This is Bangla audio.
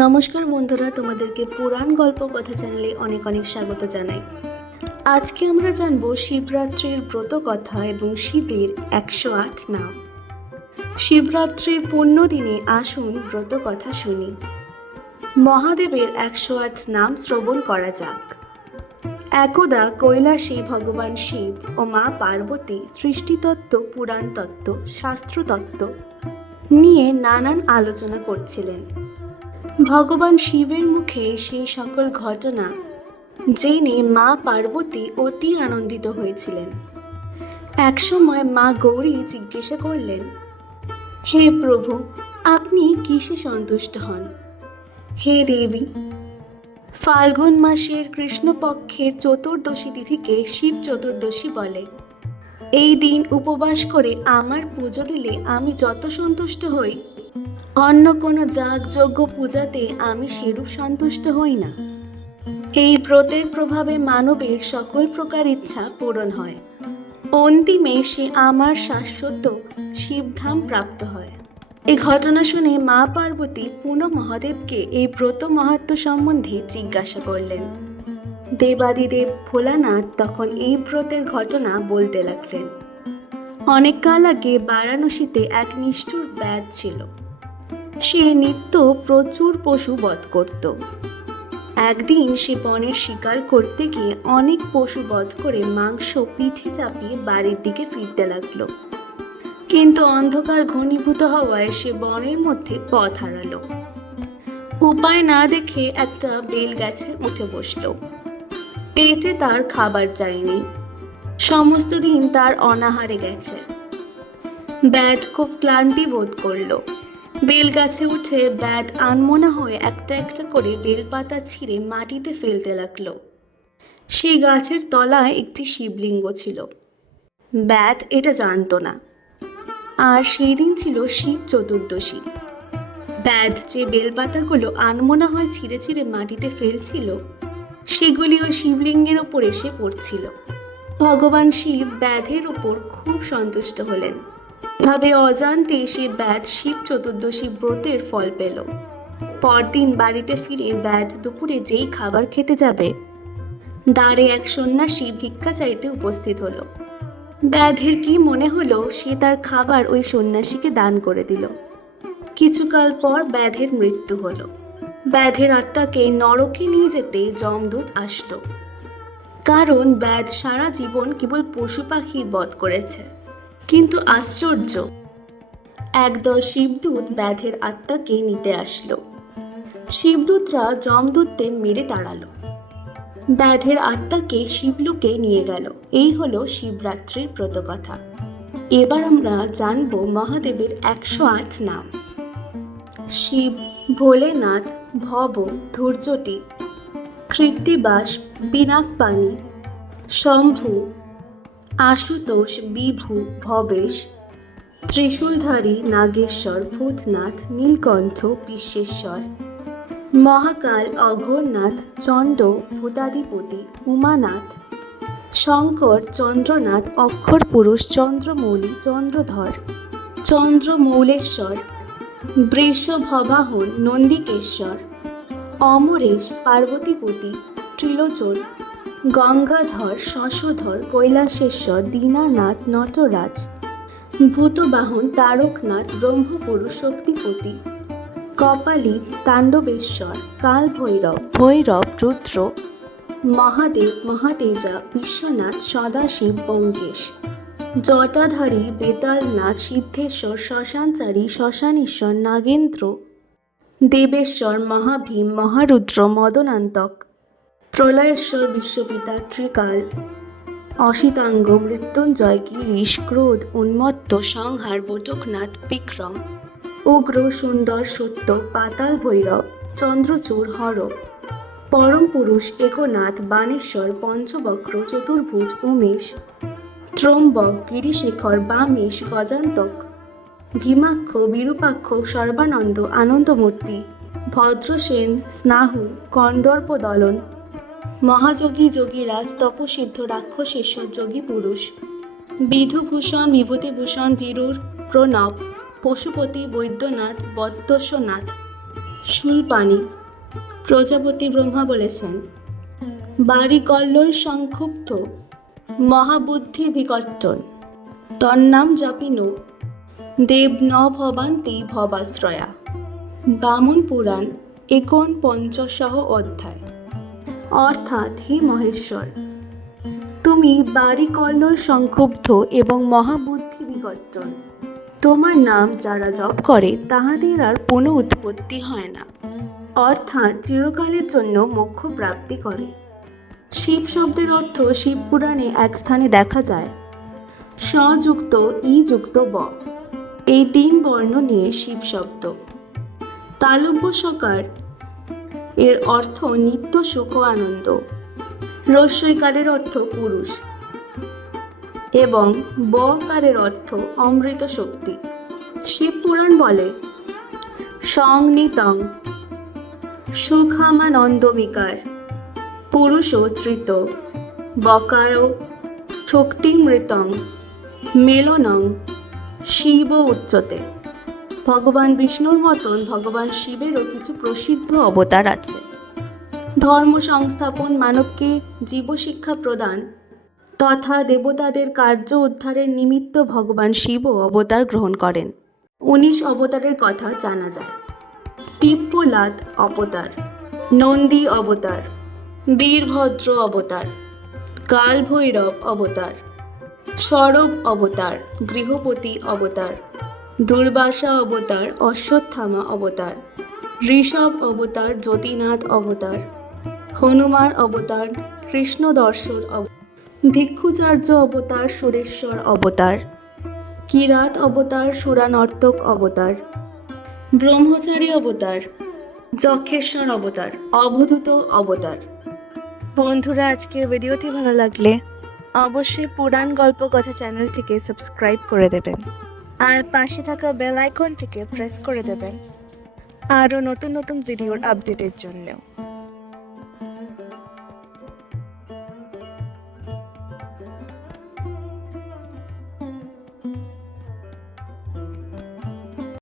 নমস্কার বন্ধুরা, তোমাদেরকে পুরাণ গল্প কথা চ্যানেলে অনেক অনেক স্বাগত জানাই। আজকে আমরা জানব শিবরাত্রির ব্রত কথা এবং শিবের একশো আট নাম। শিবরাত্রির পূর্ণ দিনে আসুন ব্রত কথা শুনি। মহাদেবের একশো আট নাম শ্রবণ করা যাক। একদা কৈলাসে ভগবান শিব ও মা পার্বতী সৃষ্টিতত্ত্ব পুরাণ তত্ত্ব শাস্ত্রতত্ত্ব নিয়ে নানান আলোচনা করছিলেন। ভগবান শিবের মুখে সেই সকল ঘটনা, জেনে মা পার্বতী অতি আনন্দিত হয়েছিলেন। একসময় মা গৌরী জিজ্ঞাসা করলেন, হে প্রভু, আপনি কিসে সন্তুষ্ট হন? হে দেবী, ফাল্গুন মাসের কৃষ্ণপক্ষের চতুর্দশী তিথিকে শিব চতুর্দশী বলে। এই দিন উপবাস করে আমার পুজো দিলে আমি যত সন্তুষ্ট হই অন্য কোনো যাগযজ্ঞ পূজাতে আমি সেরূপ সন্তুষ্ট হই না। এই ব্রতের প্রভাবে মানবের সকল প্রকার ইচ্ছা পূরণ হয়। অন্তিমে সে আমার শাশ্বত শিবধাম প্রাপ্ত হয়। এই ঘটনা শুনে মা পার্বতী পুনঃ মহাদেবকে এই ব্রত মাহাত্ম সম্বন্ধে জিজ্ঞাসা করলেন। দেবাদিদেব ভোলানাথ তখন এই ব্রতের ঘটনা বলতে লাগলেন। অনেক কাল আগে বারাণসীতে এক নিষ্ঠুর ব্যাধ ছিল। সে নিত্য প্রচুর পশু বধ করত। একদিন সে বনের শিকার করতে গিয়ে অনেক পশু বধ করে মাংস, পিঠে চাপিয়ে বাড়ির দিকে ফিরতে লাগল। কিন্তু অন্ধকার ঘনীভূত হওয়ায় সে বনের মধ্যে পথ হারালো। উপায় না দেখে একটা বেল গাছে উঠে বসল। পেটে তার খাবার চাইনি। সমস্ত দিন তার অনাহারে গেছে। ব্যাধ খুব ক্লান্তি বোধ করল। বেল গাছে উঠে ব্যাট আনমনা হয়ে একটা একটা করে বেলপাতা ছিঁড়ে মাটিতে ফেলতে লাগল। সেই গাছের তলায় একটি শিবলিঙ্গ ছিল। ব্যাট এটা জানতো না। আর সেই দিন ছিল শিব চতুর্দশী। ব্যাধ যে বেলপাতাগুলো আনমনা হয় ছিঁড়ে ছিঁড়ে মাটিতে ফেলছিল, সেগুলি ওই শিবলিঙ্গের ওপর এসে পড়ছিল। ভগবান শিব ব্যাধের ওপর খুব সন্তুষ্ট হলেন। ভাবে অজান্তে সে ব্যাধ শিব চতুর্দশী ব্রতের ফল পেল। পরদিন বাড়িতে ফিরে ব্যাধ দুপুরে যেই খাবার খেতে যাবে, দ্বারে এক সন্ন্যাসী ভিক্ষা চাইতে উপস্থিত হলো। ব্যাধের কি মনে হলো, সে তার খাবার ওই সন্ন্যাসীকে দান করে দিল। কিছুকাল পর ব্যাধের মৃত্যু হলো। ব্যাধের আত্মাকে নরকে নিয়ে যেতে যমদূত আসলো। কারণ ব্যাধ সারা জীবন কেবল পশু পাখির বধ করেছে। কিন্তু আশ্চর্য। একদল শিবদূত ব্যাধের আত্মাকে নিতে আসলো। শিবদূতরা যমদূতদের মেরে দাঁড়াল ব্যাধের আত্মাকে শিবলুকে নিয়ে গেল। এই হলো শিবরাত্রির ব্রতকথা। এবার আমরা জানব মহাদেবের একশো আট নাম। শিব, ভোলেনাথ, ভব ধৈর্যটি কৃত্তিবাস বিনাকপানি শম্ভু আশুতোষ, বিভু, ভবেশ, ত্রিশূলধারী, নাগেশ্বর, ভূতনাথ, নীলকণ্ঠ, বিশ্বেশ্বর, মহাকাল, অঘোরনাথ, চণ্ড, ভূতাধিপতি, উমানাথ, শঙ্কর, চন্দ্রনাথ, অক্ষর পুরুষ, চন্দ্রমৌলি, চন্দ্রধর, চন্দ্রমৌলেশ্বর বৃষভবাহন নন্দিকেশ্বর, অমরেশ, পার্বতীপতি, ত্রিলোচন গঙ্গাধর, শশধর, কৈলাসেশ্বর, দীনানাথ, নটরাজ, ভূতবাহন, তারকনাথ, ব্রহ্মপুরুষ, শক্তিপতি, কপালী, তাণ্ডবেশ্বর কাল ভৈরব ভৈরব রুদ্র, মহাদেব, মহাতেজা, বিশ্বনাথ, সদাশিব বঙ্কেশ জটাধারী, বেতালনাথ, সিদ্ধেশ্বর, শ্মশানচারী, শ্মশানেশ্বর, নাগেন্দ্র, দেবেশ্বর, মহাভীম, মহারুদ্র, মদনান্তক। প্রলয়েশ্বর বিশ্বপিতা ত্রিকাল অসিতাঙ্গ মৃত্যুঞ্জয় গিরিশ ক্রোধ উন্মত্ত সংহার বটকনাথ বিক্রম। উগ্র সুন্দর সত্য পাতাল ভৈরব চন্দ্রচূড় হর পরম পুরুষ একনাথ বানেশ্বর পঞ্চবক্র চতুর্ভুজ উমেশ। ত্রম্বক গিরিশেখর বামেশ গজান্তক। ভীমাক্ষ বিরূপাক্ষ সর্বানন্দ আনন্দমূর্তি। ভদ্রসেন স্নাহু কন্দর্প দলন মহাযোগী যোগীরাজ তপসিদ্ধ রাক্ষসেশ্বর যোগী পুরুষ। বিধুভূষণ, বিভূতিভূষণ, ভীরুর প্রণব, পশুপতি বৈদ্যনাথ বদ্যস্বনাথ শুলপানি প্রজাপতি ব্রহ্মা বলেছেন বাড়ি কল্লোল সংক্ষুব্ধ, মহাবুদ্ধি বিকর্তন। তন্নাম জপিন দেব ন ভবান্তি ভবাশ্রয়া বামন পুরাণ, একন পঞ্চশহ অধ্যায়। অর্থাৎ হে মহেশ্বর, তুমি বাড়ি কল্লোল সংক্ষুব্ধ এবং মহাবুদ্ধি বিকর্তন তোমার নাম যারা জপ করে, তাহাদের আর পুনঃ উৎপত্তি হয় না। অর্থাৎ চিরকালের জন্য মোক্ষ প্রাপ্তি করে। শিব শব্দের অর্থ শিব পুরাণে এক স্থানে দেখা যায়। স্বযুক্ত ই যুক্ত ব। এই তিন বর্ণ নিয়ে শিব শব্দ। তালব্য সকার এর অর্থ নিত্য সুখ আনন্দ। রস্যইকারের অর্থ পুরুষ। এবং বকারের অর্থ অমৃত শক্তি। শিব পুরাণ বলে, সংনিতং সুখামানন্দমিকার। পুরুষোশ্রিত বকার শক্তিমৃতং মেলনং শিব উচ্চতে। ভগবান বিষ্ণুর মতন ভগবান শিবেরও কিছু প্রসিদ্ধ অবতার আছে। ধর্ম সংস্থাপন মানবকে জীবশিক্ষা প্রদান তথা দেবতাদের কার্য উদ্ধারের নিমিত্ত ভগবান শিবও অবতার গ্রহণ করেন। উনিশ অবতারের কথা জানা যায়। পিপ্পলাদ অবতার, নন্দী অবতার, বীরভদ্র অবতার, কালভৈরব অবতার সরব অবতার, গৃহপতি অবতার দুর্বাসা অবতার, অশ্বত্থামা অবতার, ঋষভ অবতার, জ্যোতিনাথ অবতার, হনুমান অবতার কৃষ্ণ দর্শন ভিক্ষুচার্য অবতার, সুরেশ্বর অবতার, কিরাত অবতার, সুরানর্তক অবতার, ব্রহ্মচারী অবতার, যক্ষেশ্বর অবতার, অবধূত অবতার। বন্ধুরা, আজকের ভিডিওটি ভালো লাগলে অবশ্যই পুরাণ গল্প কথা চ্যানেলটিকে সাবস্ক্রাইব করে দেবেন। আর পাশে থাকা বেল আইকনটিকে প্রেস করে দেবেন। আরও নতুন নতুন ভিডিওর আপডেটের জন্য